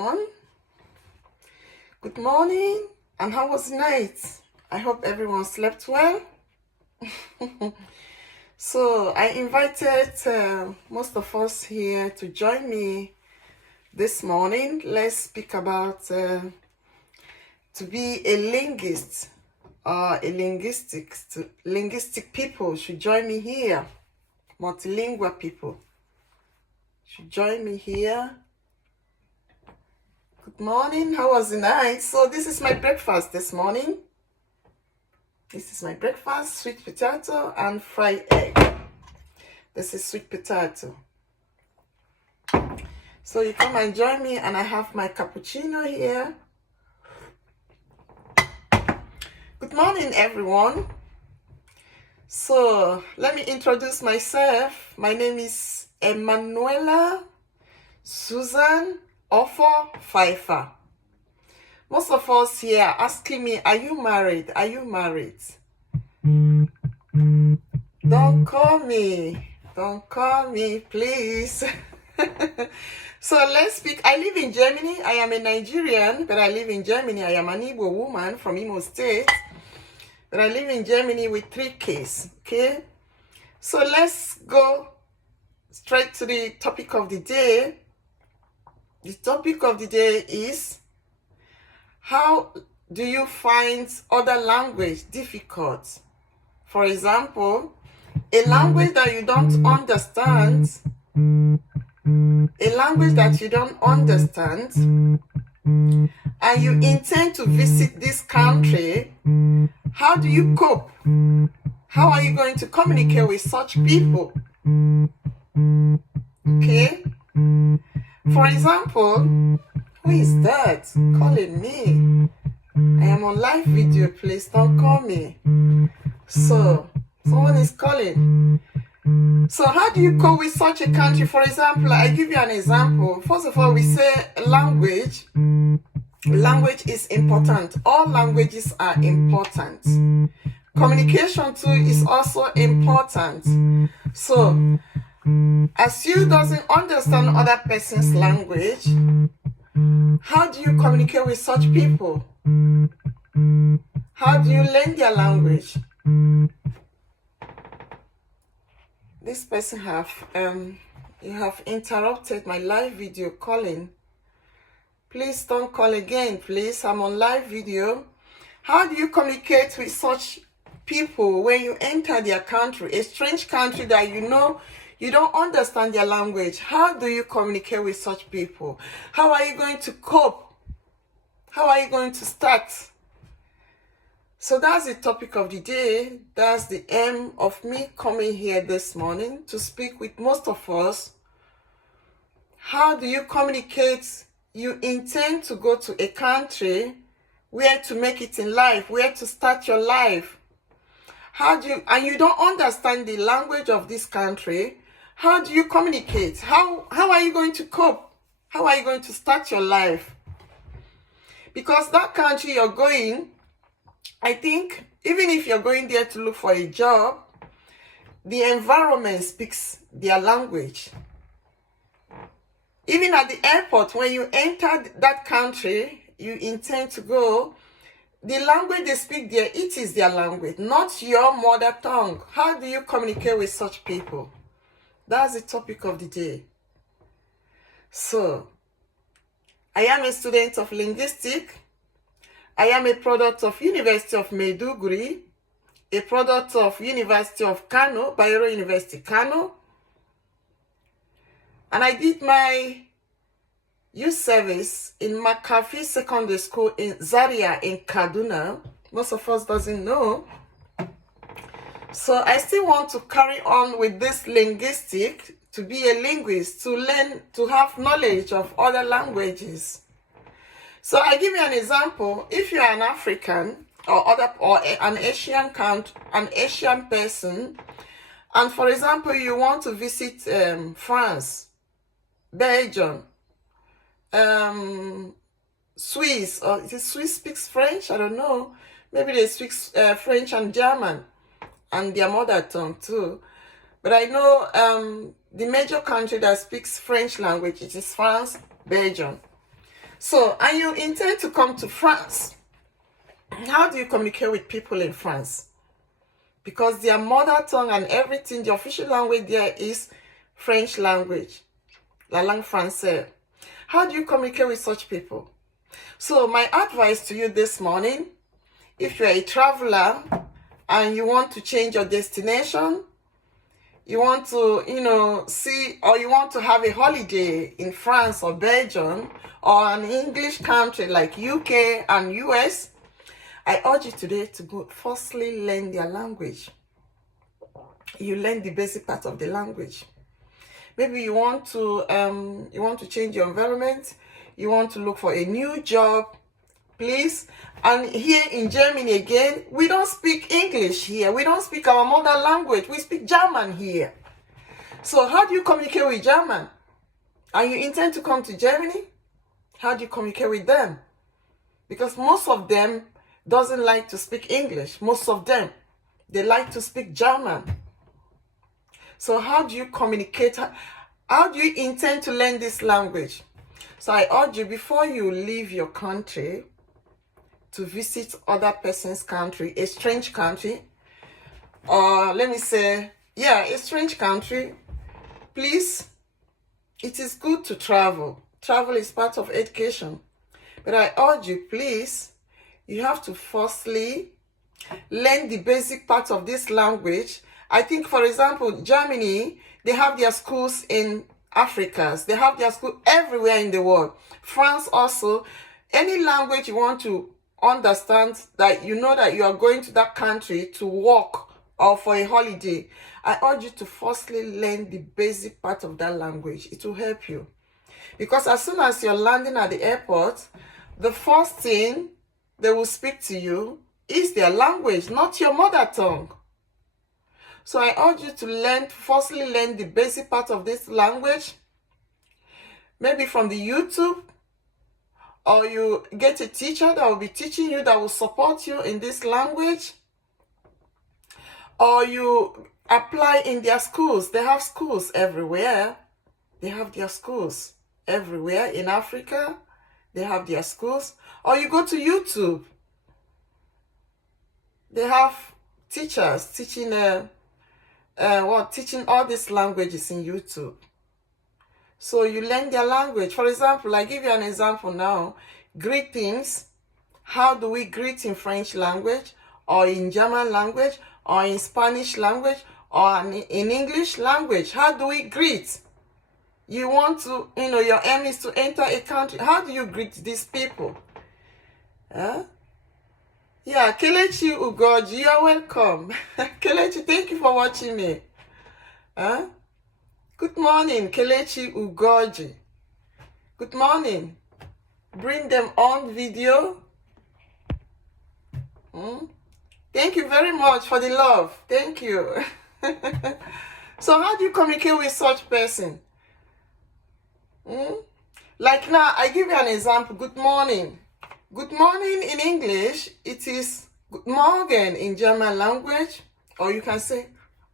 everyone. Good morning, and how was the night? I hope everyone slept well. So I invited most of us here to join me this morning. Let's speak about to be a linguist or a linguistic people should join me here. Multilingual people should join me here. Good morning, how was the night? So this is my breakfast this morning. This is my breakfast, sweet potato and fried egg. This is sweet potato. So you come and join me, and I have my cappuccino here. Good morning, everyone. So let me introduce myself. My name is Emanuela Susan Ofo Pfeiffer. Most of us here are asking me, are you married? Are you married? Don't call me. Don't call me, please. So let's speak. I live in Germany. I am a Nigerian, but I live in Germany. I am an Igbo woman from Imo State. But I live in Germany with 3 kids, okay? So let's go straight to the topic of the day. The topic of the day is, how do you find other language difficult? For example, a language that you don't understand, and you intend to visit this country, how do you cope? How are you going to communicate with such people? Okay? For example, who is that calling me? I am on live video, please don't call me. So, someone is calling. So how do you cope with such a country? For example, I give you an example. First of all, we say language. Language is important. All languages are important. Communication too is also important. So, as you doesn't understand other person's language, how do you communicate with such people? How do you learn their language? This person you have interrupted my live video calling. Please don't call again, please. I'm on live video. How do you communicate with such people when you enter their country, a strange country that you know you don't understand their language? How do you communicate with such people? How are you going to cope? How are you going to start? So that's the topic of the day. That's the aim of me coming here this morning, to speak with most of us. How do you communicate? You intend to go to a country, where to make it in life, where to start your life. And you don't understand the language of this country. How do you communicate? How are you going to cope? How are you going to start your life? Because that country you're going, I think, even if you're going there to look for a job, the environment speaks their language. Even at the airport, when you enter that country, you intend to go, the language they speak there, it is their language, not your mother tongue. How do you communicate with such people? That's the topic of the day. So, I am a student of linguistics. I am a product of University of Maiduguri, a product of University of Kano, Bayero University, Kano. And I did my youth service in McAfee Secondary School in Zaria in Kaduna. Most of us doesn't know. So I still want to carry on with this linguistic, to be a linguist, to learn, to have knowledge of other languages. So I give you an example. If you are an African or an Asian person, and for example you want to visit France, Belgium, Swiss, or is it Swiss speaks French? I don't know. Maybe they speak French and German, and their mother tongue too. But I know the major country that speaks French language, it is France, Belgium. So, and you intend to come to France. How do you communicate with people in France? Because their mother tongue and everything, the official language there is French language, la langue française. How do you communicate with such people? So my advice to you this morning, if you're a traveler and you want to change your destination, you want to, see, or you want to have a holiday in France or Belgium or an English country like UK and US, I urge you today to go firstly learn their language. You learn the basic part of the language. Maybe you want to change your environment, you want to look for a new job, please. And here in Germany again, we don't speak English here. We don't speak our mother language. We speak German here. So how do you communicate with German? And you intend to come to Germany? How do you communicate with them? Because most of them doesn't like to speak English. Most of them, they like to speak German. So how do you communicate? How do you intend to learn this language? So I urge you, before you leave your country to visit other person's country, a strange country, or let me say, a strange country, please, it is good to travel. Travel is part of education. But I urge you, please, you have to firstly learn the basic parts of this language. I think, for example, Germany, they have their schools in Africa. They have their school everywhere in the world. France also. Any language you want to understand, that you know that you are going to that country to work or for a holiday, I urge you to firstly learn the basic part of that language. It will help you. Because as soon as you're landing at the airport, the first thing they will speak to you is their language, not your mother tongue. So I urge you to firstly learn the basic part of this language, maybe from the YouTube, or you get a teacher that will be teaching you, that will support you in this language, or you apply in their schools. They have schools everywhere. They have their schools everywhere. In Africa, they have their schools. Or you go to YouTube. They have teachers teaching teaching all these languages in YouTube. So you learn their language. For example, I give you an example now. Greetings. How do we greet in French language, or in German language, or in Spanish language, or in English language? How do we greet? You want to, your aim is to enter a country. How do you greet these people? Huh? Yeah, Kelechi Ugoji, you are welcome. Kelechi, thank you for watching me. Huh? Good morning, Kelechi Ugoji. Good morning. Bring them on video. Thank you very much for the love. Thank you. So how do you communicate with such person? Like now, I give you an example. Good morning. Good morning in English, it is Good Morgen in German language, or you can say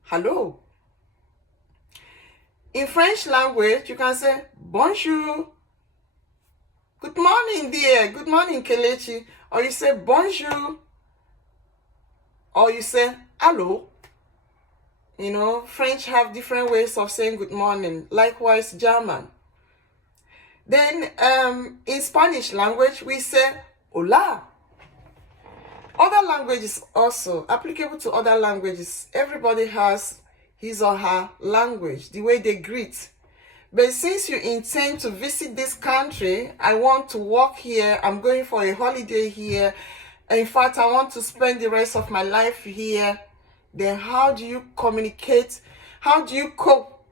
hello. In French language, you can say bonjour. Good morning, dear. Good morning, Kelechi. Or you say bonjour. Or you say hello. French have different ways of saying good morning. Likewise, German. Then in Spanish language, we say hola. Other languages also, applicable to other languages. Everybody has his or her language, the way they greet. But since you intend to visit this country, I want to work here, I'm going for a holiday here, in fact, I want to spend the rest of my life here, then how do you communicate? How do you cope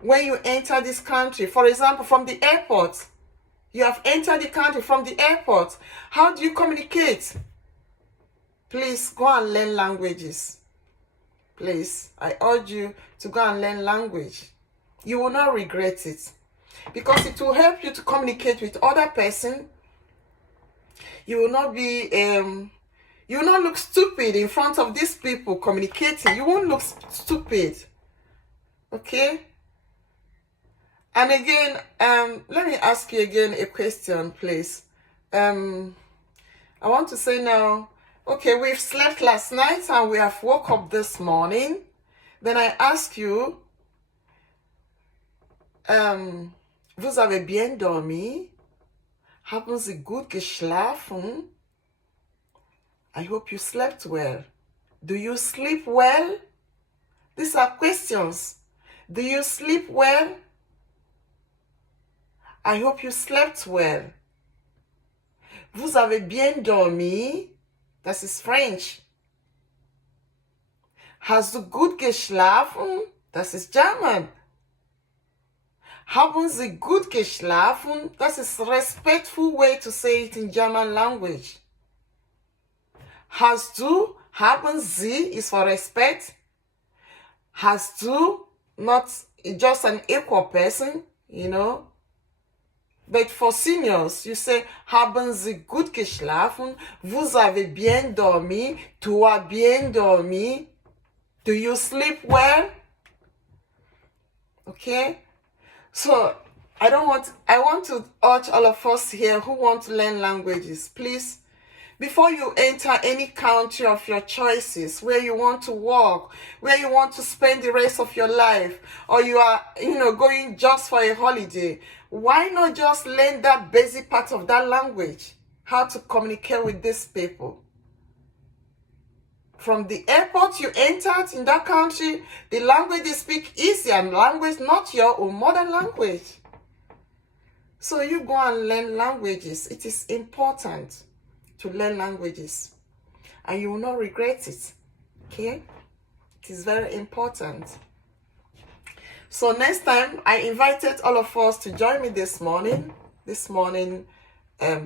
when you enter this country? For example, from the airport, you have entered the country from the airport. How do you communicate? Please go and learn languages. Please, I urge you to go and learn language. You will not regret it, because it will help you to communicate with other person. You will not be you will not look stupid in front of these people communicating. You won't look stupid. Okay? And again, let me ask you again a question, please. I want to say now, okay, we've slept last night and we have woke up this morning. Then I ask you, vous avez bien dormi? Haben Sie gut geschlafen? I hope you slept well. Do you sleep well? These are questions. Do you sleep well? I hope you slept well. Vous avez bien dormi? Das ist French. Hast du gut geschlafen? Das ist German. Haben Sie gut geschlafen? Das ist a respectful way to say it in German language. Hast du, haben Sie is for respect. Hast du, not just an equal person, you know. But for seniors, you say, haben Sie gut geschlafen? Vous avez bien dormi? Tu as bien dormi? Do you sleep well? Okay? So, I want to urge all of us here who want to learn languages, please, before you enter any country of your choices, where you want to work, where you want to spend the rest of your life, or you are, going just for a holiday, why not just learn that basic part of that language? How to communicate with these people. From the airport you entered in that country, the language they speak is their language, not your own mother language. So you go and learn languages. It is important to learn languages, and you will not regret it. Okay? It is very important. So next time, I invited all of us to join me this morning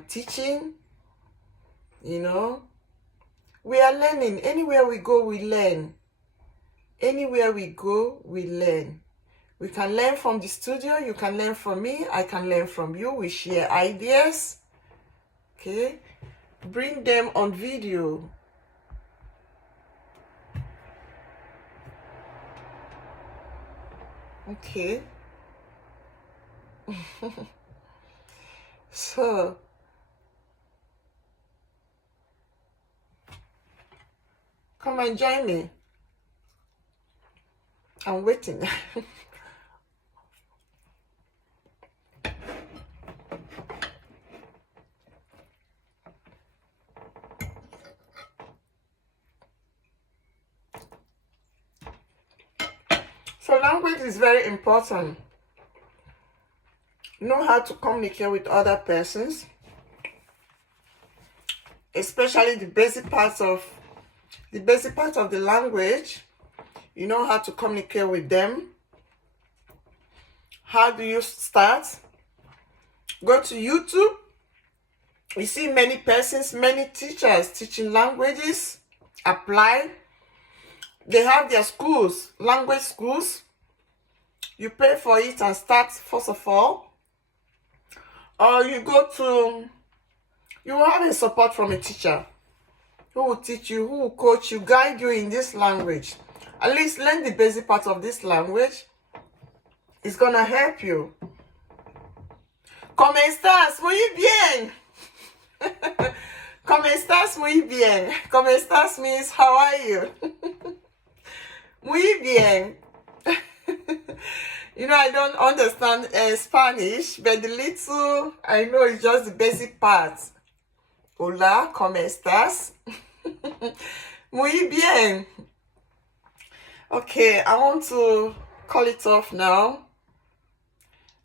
teaching. We are learning. Anywhere we go, we learn. Anywhere we go, we learn. We can learn from the studio. You can learn from me. I can learn from you. We share ideas. Okay? Bring them on video. Okay? So, come and join me. I'm waiting. So language is very important. Know how to communicate with other persons, especially the basic parts of the language. You know how to communicate with them. How do you start? Go to YouTube. You see many persons, many teachers teaching languages. Apply. They have their schools, language schools. You pay for it and start first of all. Or you will have a support from a teacher who will teach you, who will coach you, guide you in this language. At least learn the basic part of this language. It's gonna help you. ¿Cómo estás? Muy bien. ¿Cómo estás? Muy bien. ¿Cómo estás means how are you? Muy bien. I don't understand Spanish, but the little I know is just the basic parts. Hola, ¿cómo estás? Muy bien. Okay, I want to call it off now.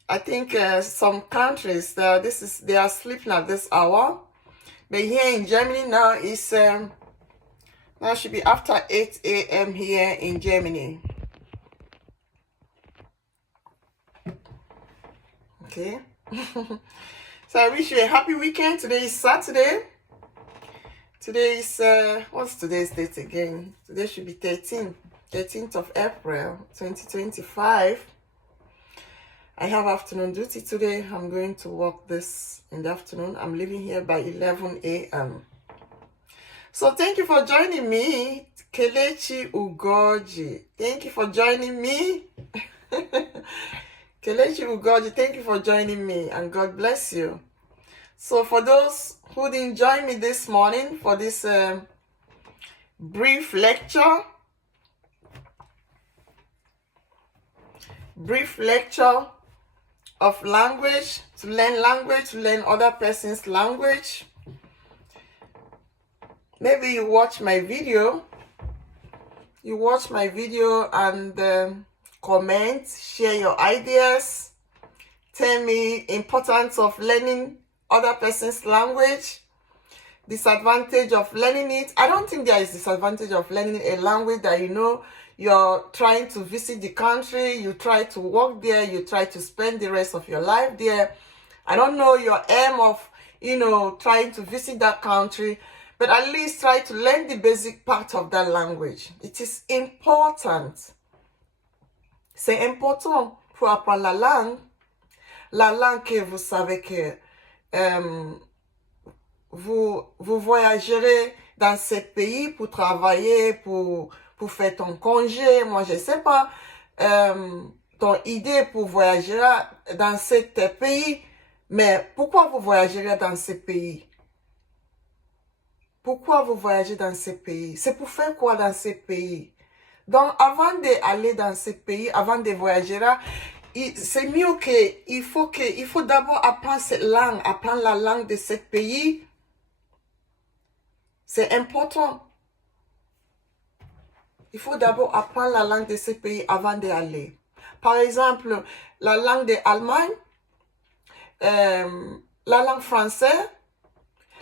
I think some countries they are sleeping at this hour, but here in Germany now now should be after 8 a.m. here in Germany. Okay. So I wish you a happy weekend. Today is Saturday. Today is what's today's date again? Today should be 13th of April 2025. I have afternoon duty today. I'm going to work this in the afternoon. I'm leaving here by 11 a.m. So thank you for joining me, Kelechi Ugoji. Thank you for joining me. Kelechi Ugoji, thank you for joining me, and God bless you. So for those who didn't join me this morning for this brief lecture of language, to learn other person's language. Maybe you watch my video, and comment, share your ideas, tell me importance of learning other person's language, disadvantage of learning it. I don't think there is disadvantage of learning a language that you're trying to visit the country, you try to work there, you try to spend the rest of your life there. I don't know your aim of, trying to visit that country, but at least try to learn the basic part of that language. It is important. C'est important pour apprendre la langue que vous savez que vous voyagerez dans ce pays pour travailler, pour faire ton congé, moi je sais pas, ton idée pour voyager dans ce pays. Mais pourquoi vous voyagerez dans ce pays? Pourquoi vous voyagez dans ce pays? C'est pour faire quoi dans ce pays? Donc, avant d'aller dans ce pays, avant de voyager là, c'est mieux il faut d'abord apprendre cette langue, apprendre la langue de ce pays. C'est important. Il faut d'abord apprendre la langue de ce pays avant d'aller. Par exemple, la langue de l'Allemagne, la langue française,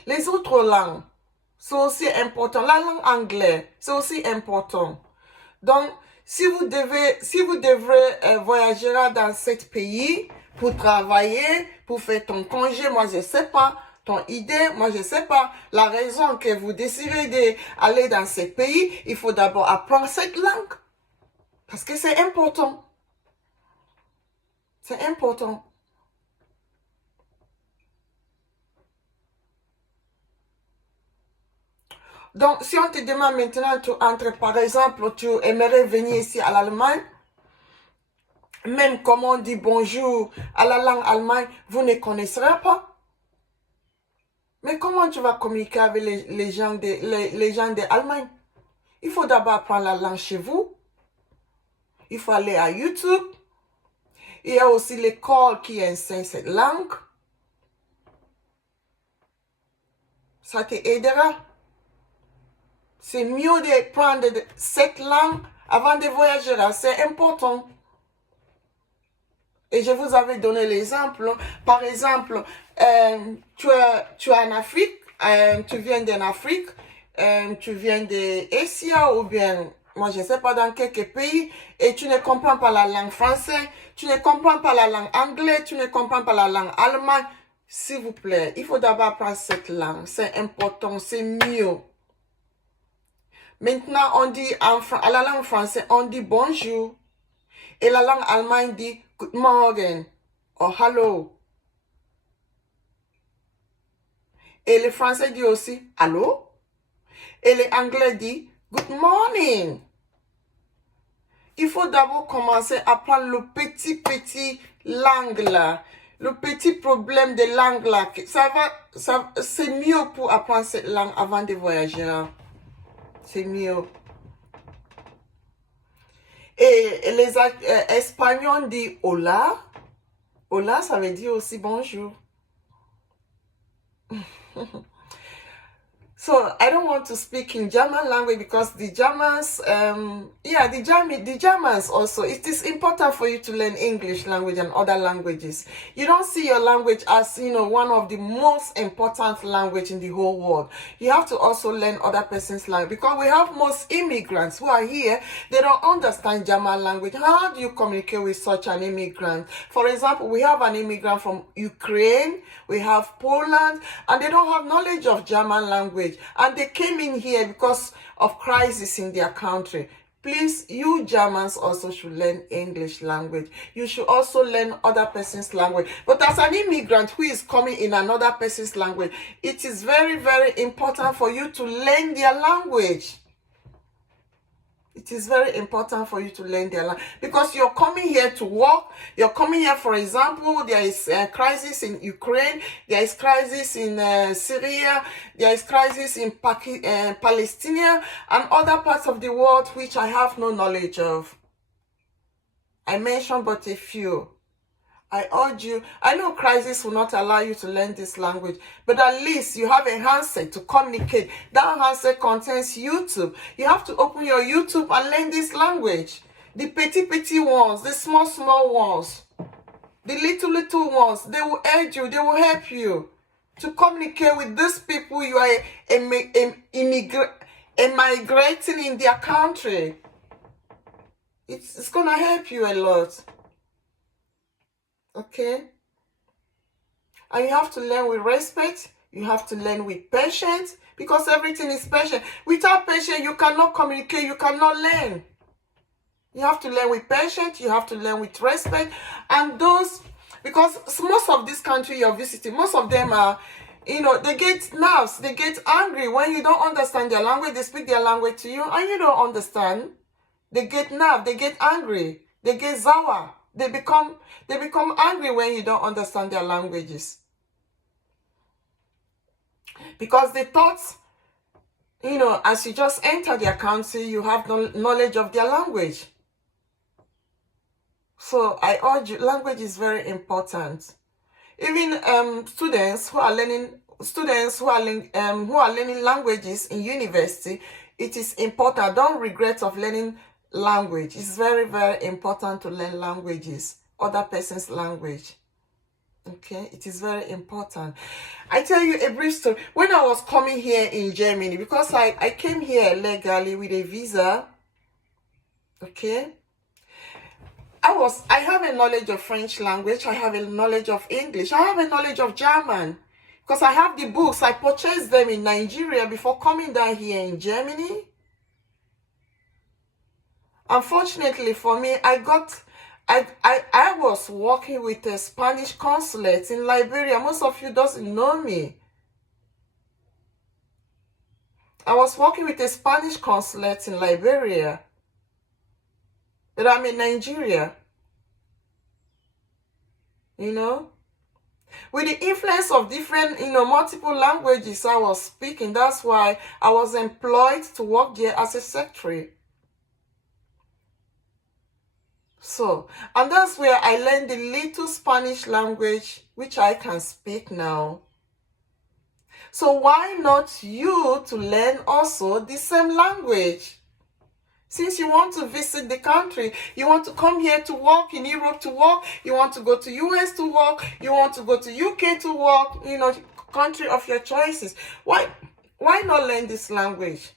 les autres langues, c'est aussi important. La langue anglaise, c'est aussi important. Donc, si vous devrez voyager dans ce pays pour travailler, pour faire ton congé, moi je sais pas, ton idée, moi je sais pas, la raison que vous décidez d'aller dans ce pays, il faut d'abord apprendre cette langue. Parce que c'est important. C'est important. Donc, si on te demande maintenant, par exemple, tu aimerais venir ici à l'Allemagne, même comme on dit bonjour à la langue allemande, vous ne connaisserez pas. Mais comment tu vas communiquer avec les gens d'Allemagne? Il faut d'abord apprendre la langue chez vous. Il faut aller à YouTube. Il y a aussi l'école qui enseigne cette langue. Ça t'aidera. C'est mieux de prendre cette langue avant de voyager. C'est important. Et je vous avais donné l'exemple. Par exemple, tu es en Afrique, tu viens d'en Afrique, tu viens d'Asie ou bien, moi je ne sais pas dans quelques pays, et tu ne comprends pas la langue française, tu ne comprends pas la langue anglaise, tu ne comprends pas la langue allemande. S'il vous plaît, il faut d'abord apprendre cette langue. C'est important, c'est mieux. Maintenant, on dit à la langue française, on dit bonjour. Et la langue allemande dit Good morning ou hello. Et le français dit aussi allô. Et l'anglais dit good morning. Il faut d'abord commencer à prendre le petit langue là. Le petit problème de langue là. C'est mieux pour apprendre cette langue avant de voyager. C'est mieux. Et les Espagnols disent hola. Hola, ça veut dire aussi bonjour. So I don't want to speak in German language because the Germans, the Germans also, it is important for you to learn English language and other languages. You don't see your language as, one of the most important language in the whole world. You have to also learn other person's language because we have most immigrants who are here, they don't understand German language. How do you communicate with such an immigrant? For example, we have an immigrant from Ukraine, we have Poland, and they don't have knowledge of German language. And they came in here because of crisis in their country. Please, you Germans also should learn English language. You should also learn other person's language. But as an immigrant who is coming in another person's language, it is very, very important for you to learn their language. It is very important for you to learn their language because you're coming here to work. You're coming here, for example, there is a crisis in Ukraine, there is crisis in Syria, there is crisis in Palestine and other parts of the world which I have no knowledge of. I mentioned but a few. I urge you, I know crisis will not allow you to learn this language, but at least you have a handset to communicate. That handset contains YouTube. You have to open your YouTube and learn this language. The petit ones, the small ones, the little ones, they will aid you, they will help you to communicate with these people you are migrating in their country. It's gonna help you a lot. Okay, and you have to learn with respect. You have to learn with patience because everything is patient. Without patience, you cannot communicate, you cannot learn. You have to learn with patience, you have to learn with respect. And those, because most of this country you're visiting, most of them are, they get nervous, they get angry when you don't understand their language. They speak their language to you and you don't understand. They get nervous, they get angry, they get sour. They become angry when you don't understand their languages. Because they thought, as you just enter their country, you have no knowledge of their language. So I urge you, language is very important. Even students who are learning languages in university, it is important. Don't regret of learning language. It's very, very important to learn languages, other person's language. Okay, it is very important. I tell you a brief story. When I was coming here in Germany, because I came here legally with a visa, okay, I have a knowledge of French language, I have a knowledge of English, I have a knowledge of German, because I have the books. I purchased them in Nigeria before coming down here in Germany. Unfortunately for me, I was working with a Spanish consulate in Liberia. Most of you doesn't know me. I was working with a Spanish consulate in Liberia, but I'm in Nigeria. With the influence of different, multiple languages I was speaking, that's why I was employed to work there as a secretary. So, and that's where I learned the little Spanish language, which I can speak now. So why not you to learn also the same language? Since you want to visit the country, you want to come here to work, in Europe to work, you want to go to US to work, you want to go to UK to work, country of your choices. Why not learn this language?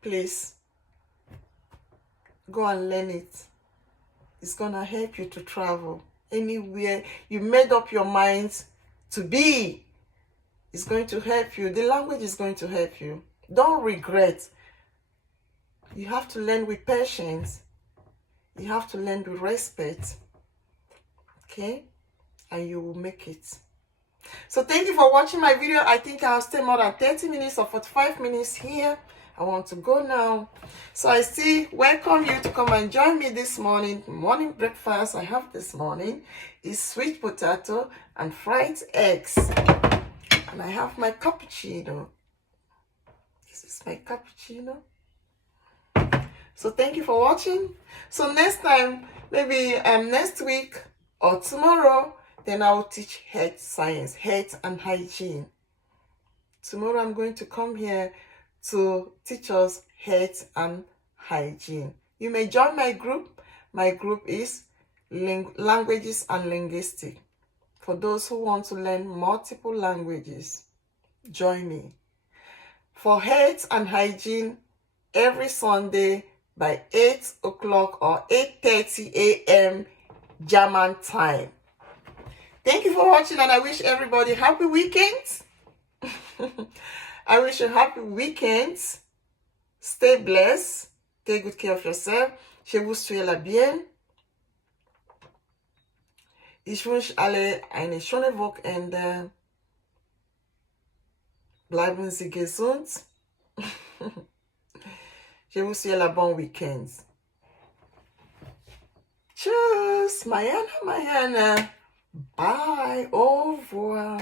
Please. Go and learn it. It's gonna help you to travel anywhere you made up your mind to be. It's going to help you. The language is going to help you. Don't regret. You have to learn with patience. You have to learn with respect. Okay? And you will make it. So thank you for watching my video. I think I'll stay more than 30 minutes or 45 minutes here. I want to go now. So I still welcome you to come and join me this morning. Morning breakfast I have this morning is sweet potato and fried eggs. And I have my cappuccino. This is my cappuccino. So thank you for watching. So next time, maybe next week or tomorrow, then I will teach health science, health and hygiene. Tomorrow I'm going to come here to teach us health and hygiene. You may join my group. My group is Languages and Linguistics. For those who want to learn multiple languages, join me. For health and hygiene, every Sunday by 8 o'clock or 8:30 a.m. German time. Thank you for watching, and I wish everybody happy weekends. I wish you happy weekends. Stay blessed. Take good care of yourself. Je vous souhaite la bien. Ich wünsche alle eine schöne Wochenende. Bleiben Sie gesund. Je vous souhaite la bon week-end. Tschüss, Mariana, Mariana. Bye, au revoir.